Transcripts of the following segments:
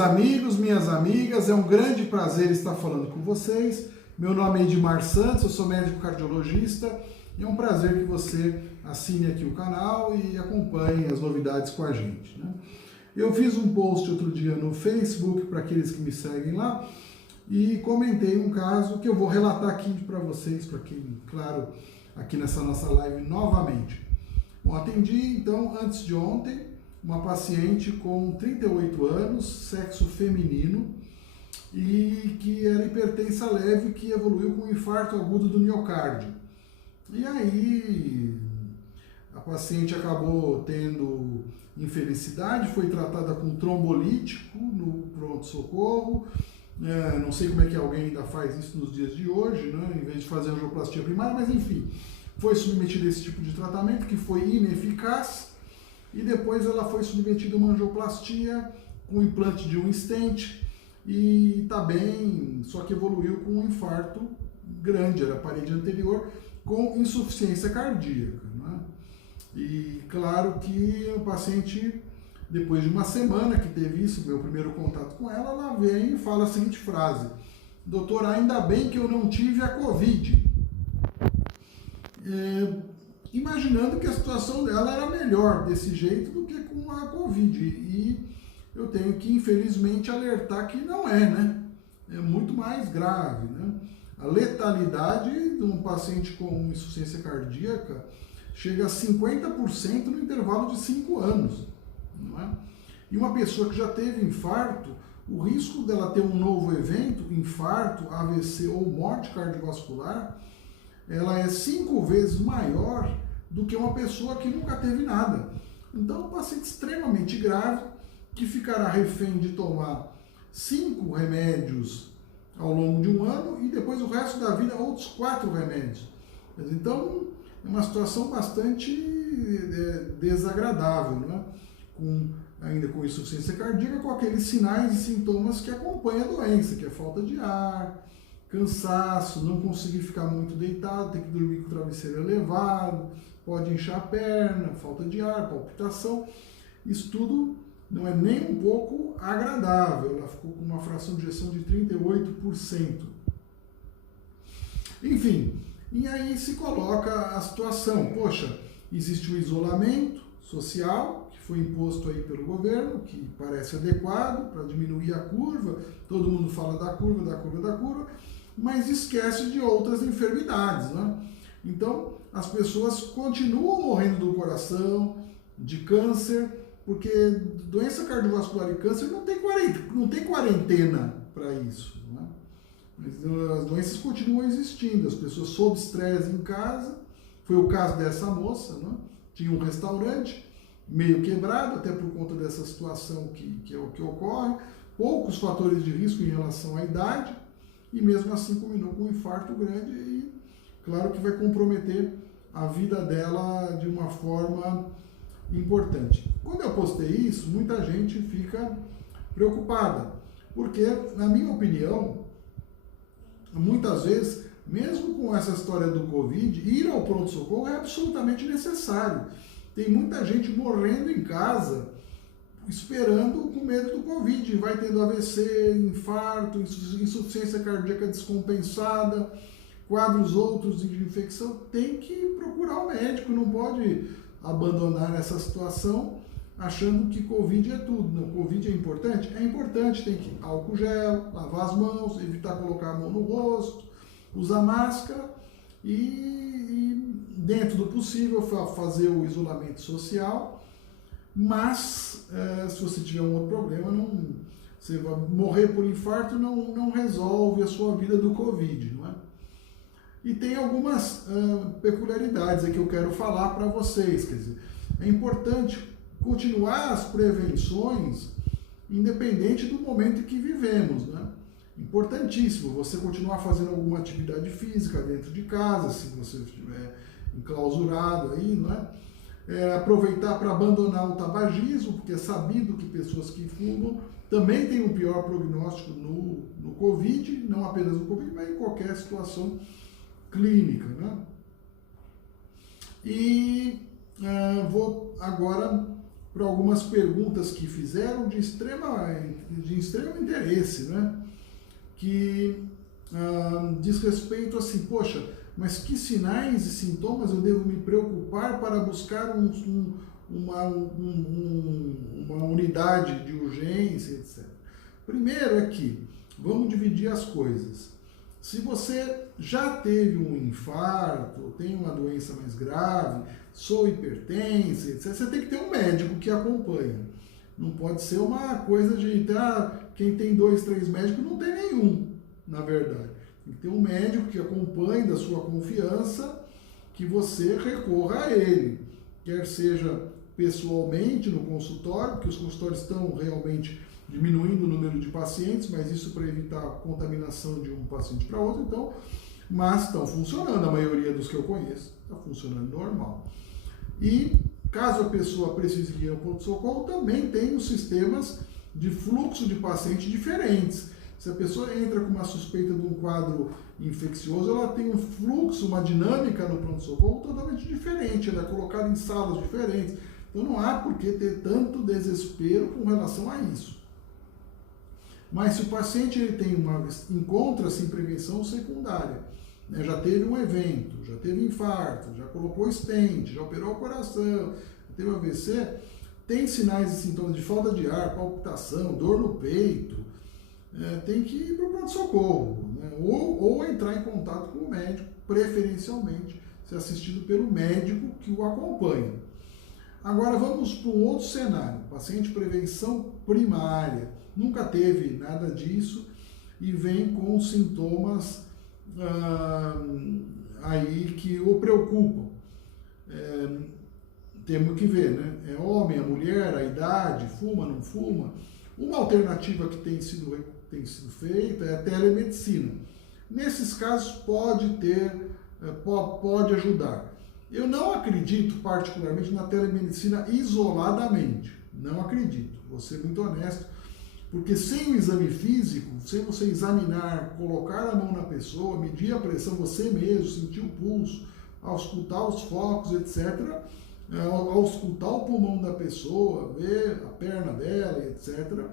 amigos, minhas amigas, é um grande prazer estar falando com vocês. Meu nome é Edmar Santos, eu sou médico cardiologista e é um prazer que você assine aqui o canal e acompanhe as novidades com a gente, né? Eu fiz um post outro dia no Facebook para aqueles que me seguem lá e comentei um caso que eu vou relatar aqui para vocês, para quem, claro, aqui nessa nossa live novamente. Bom, atendi então antes de ontem uma paciente com 38 anos, sexo feminino, e que era hipertensa leve, que evoluiu com infarto agudo do miocárdio. E aí a paciente acabou tendo infelicidade, foi tratada com trombolítico no pronto-socorro. Não sei como é que alguém ainda faz isso nos dias de hoje, né? Em vez de fazer angioplastia primária, mas enfim, foi submetida a esse tipo de tratamento que foi ineficaz. E depois ela foi submetida a uma angioplastia com implante de um stent e está bem, só que evoluiu com um infarto grande, era a parede anterior, com insuficiência cardíaca, né? E claro que o paciente, depois de uma semana que teve isso, meu primeiro contato com ela, ela vem e fala a seguinte frase: doutor, ainda bem que eu não tive a Covid. Imaginando que a situação dela era melhor desse jeito do que com a Covid. E eu tenho que, infelizmente, alertar que não é, né? É muito mais grave, né? A letalidade de um paciente com insuficiência cardíaca chega a 50% no intervalo de 5 anos, não é? E uma pessoa que já teve infarto, o risco dela ter um novo evento, infarto, AVC ou morte cardiovascular, ela é 5 vezes maior do que uma pessoa que nunca teve nada. Então, é um paciente extremamente grave que ficará refém de tomar 5 remédios ao longo de um ano e depois o resto da vida outros 4 remédios. Então, é uma situação bastante desagradável, né? Ainda com insuficiência cardíaca, com aqueles sinais e sintomas que acompanham a doença, que é falta de ar, cansaço, não conseguir ficar muito deitado, ter que dormir com o travesseiro elevado, pode inchar a perna, falta de ar, palpitação. Isso tudo não é nem um pouco agradável. Ela ficou com uma fração de ejeção de 38%. Enfim, e aí se coloca a situação. Poxa, existe o isolamento social, que foi imposto aí pelo governo, que parece adequado para diminuir a curva. Todo mundo fala da curva, mas esquece de outras enfermidades, né? Então, as pessoas continuam morrendo do coração, de câncer, porque doença cardiovascular e câncer não tem quarentena para isso, né? As doenças continuam existindo, as pessoas sob estresse em casa. Foi o caso dessa moça, né? Tinha um restaurante meio quebrado, até por conta dessa situação que ocorre, poucos fatores de risco em relação à idade, e mesmo assim combinou com um infarto grande e claro que vai comprometer a vida dela de uma forma importante. Quando eu postei isso, muita gente fica preocupada, porque, na minha opinião, muitas vezes, mesmo com essa história do Covid, ir ao pronto-socorro é absolutamente necessário. Tem muita gente morrendo em casa, esperando com medo do Covid, vai tendo AVC, infarto, insuficiência cardíaca descompensada, quadros outros de infecção. Tem que procurar o médico, não pode abandonar essa situação achando que Covid é tudo. Não, Covid é importante? É importante, tem que álcool gel, lavar as mãos, evitar colocar a mão no rosto, usar máscara e dentro do possível fazer o isolamento social. Mas, se você tiver um outro problema, você vai morrer por infarto, não resolve a sua vida do Covid, não é? E tem algumas peculiaridades aqui que eu quero falar para vocês. Quer dizer, é importante continuar as prevenções, independente do momento em que vivemos, né? Importantíssimo você continuar fazendo alguma atividade física dentro de casa, se você estiver enclausurado aí, não é? Aproveitar para abandonar o tabagismo, porque é sabido que pessoas que fumam também têm um pior prognóstico no Covid, não apenas no Covid, mas em qualquer situação clínica, né? E vou agora por algumas perguntas que fizeram de extremo interesse, né? Que diz respeito assim, poxa, mas que sinais e sintomas eu devo me preocupar para buscar uma unidade de urgência, etc. Primeiro é que, vamos dividir as coisas. Se você já teve um infarto, tem uma doença mais grave, sou hipertensa, etc., você tem que ter um médico que acompanha. Não pode ser uma coisa de quem tem 2, 3 médicos não tem nenhum, na verdade. Tem que ter um médico que acompanhe da sua confiança, que você recorra a ele, quer seja pessoalmente no consultório, porque os consultórios estão realmente diminuindo o número de pacientes, mas isso para evitar a contaminação de um paciente para outro, então, mas estão funcionando, a maioria dos que eu conheço está funcionando normal. E caso a pessoa precise ir ao pronto-socorro, também tem os sistemas de fluxo de paciente diferentes. Se a pessoa entra com uma suspeita de um quadro infeccioso, ela tem um fluxo, uma dinâmica no pronto-socorro totalmente diferente, ela é colocada em salas diferentes. Então não há por que ter tanto desespero com relação a isso. Mas se o paciente encontra-se em prevenção secundária, né, já teve um evento, já teve infarto, já colocou stent, já operou o coração, já teve AVC, tem sinais e sintomas de falta de ar, palpitação, dor no peito, tem que ir para o pronto-socorro, né, ou entrar em contato com o médico, preferencialmente ser assistido pelo médico que o acompanha. Agora vamos para um outro cenário, paciente prevenção primária, nunca teve nada disso e vem com sintomas aí que o preocupam. Temos que ver, né? É homem, é mulher, a idade, fuma, não fuma. Uma alternativa que tem sido feita é a telemedicina. Nesses casos pode ajudar. Eu não acredito particularmente na telemedicina isoladamente, não acredito, vou ser muito honesto, porque sem o exame físico, sem você examinar, colocar a mão na pessoa, medir a pressão você mesmo, sentir o pulso, auscultar os focos, etc., auscultar o pulmão da pessoa, ver a perna dela, etc.,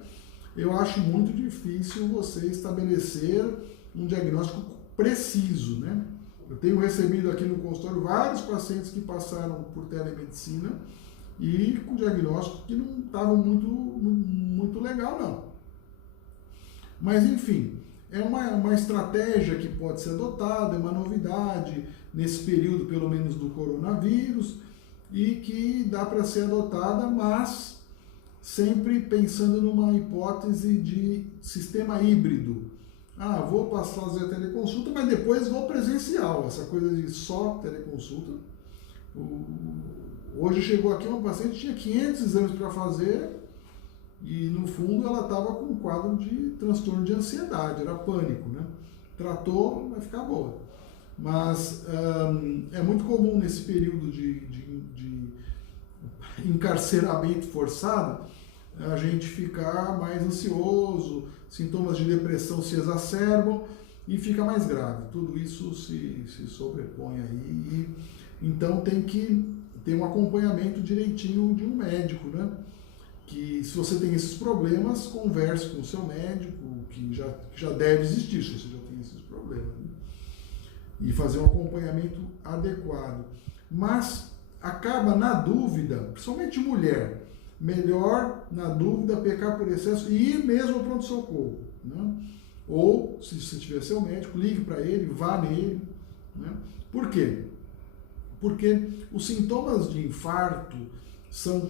eu acho muito difícil você estabelecer um diagnóstico preciso, né? Eu tenho recebido aqui no consultório vários pacientes que passaram por telemedicina e com diagnóstico que não estava muito legal, não. Mas, enfim, é uma estratégia que pode ser adotada, é uma novidade nesse período, pelo menos, do coronavírus, e que dá para ser adotada, mas sempre pensando numa hipótese de sistema híbrido. Vou passar a fazer teleconsulta, mas depois vou presencial. Essa coisa de só teleconsulta. Hoje chegou aqui uma paciente que tinha 500 exames para fazer e, no fundo, ela estava com um quadro de transtorno de ansiedade, era pânico, né? Tratou, vai ficar boa. Mas é muito comum nesse período de encarceramento forçado a gente ficar mais ansioso, sintomas de depressão se exacerbam e fica mais grave. Tudo isso se sobrepõe aí. Então tem que ter um acompanhamento direitinho de um médico, né? Que se você tem esses problemas, converse com o seu médico, que já deve existir, se você já tem esses problemas, né? E fazer um acompanhamento adequado. Mas acaba na dúvida, principalmente mulher, melhor, na dúvida, pecar por excesso e ir mesmo ao pronto-socorro, né? Ou, se você tiver seu médico, ligue para ele, vá nele, né? Por quê? Porque os sintomas de infarto são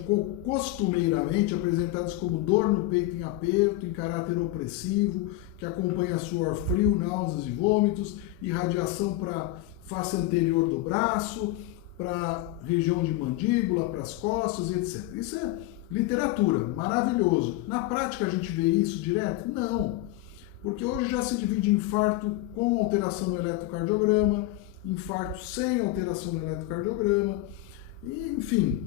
costumeiramente apresentados como dor no peito em aperto, em caráter opressivo, que acompanha suor frio, náuseas e vômitos, irradiação para a face anterior do braço, para a região de mandíbula, para as costas, etc. Isso é literatura, maravilhoso. Na prática a gente vê isso direto? Não, porque hoje já se divide infarto com alteração no eletrocardiograma, infarto sem alteração no eletrocardiograma, e, enfim.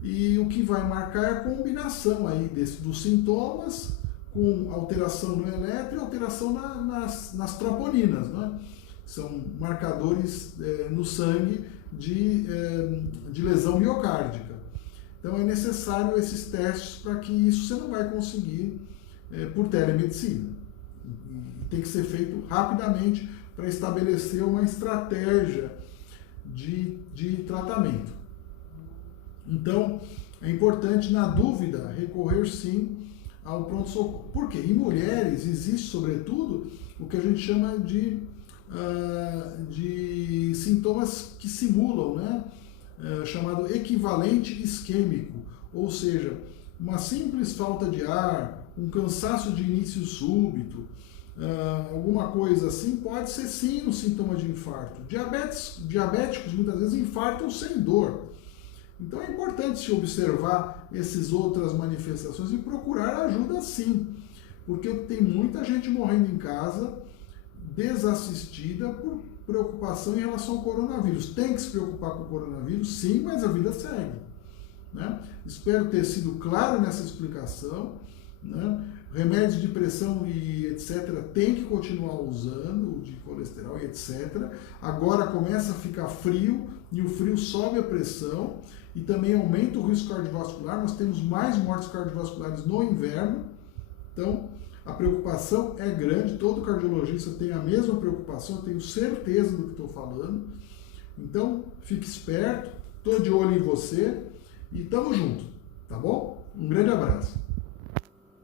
E o que vai marcar é a combinação aí dos sintomas com alteração no eletro e alteração nas troponinas, né? São marcadores no sangue de lesão miocárdica. Então é necessário esses testes para que isso você não vai conseguir por telemedicina. Tem que ser feito rapidamente para estabelecer uma estratégia de tratamento. Então, é importante, na dúvida, recorrer sim ao pronto-socorro. Por quê? Em mulheres existe, sobretudo, o que a gente chama de sintomas que simulam, né? Chamado equivalente isquêmico, ou seja, uma simples falta de ar, um cansaço de início súbito, alguma coisa assim, pode ser sim um sintoma de infarto. Diabéticos muitas vezes infartam sem dor. Então é importante se observar essas outras manifestações e procurar ajuda sim, porque tem muita gente morrendo em casa desassistida por preocupação em relação ao coronavírus. Tem que se preocupar com o coronavírus, sim, mas a vida segue, né? Espero ter sido claro nessa explicação, né? Remédios de pressão e etc. tem que continuar usando, de colesterol e etc. Agora começa a ficar frio e o frio sobe a pressão e também aumenta o risco cardiovascular. Nós temos mais mortes cardiovasculares no inverno, então a preocupação é grande. Todo cardiologista tem a mesma preocupação, eu tenho certeza do que estou falando. Então fique esperto, estou de olho em você e tamo junto, tá bom? Um grande abraço.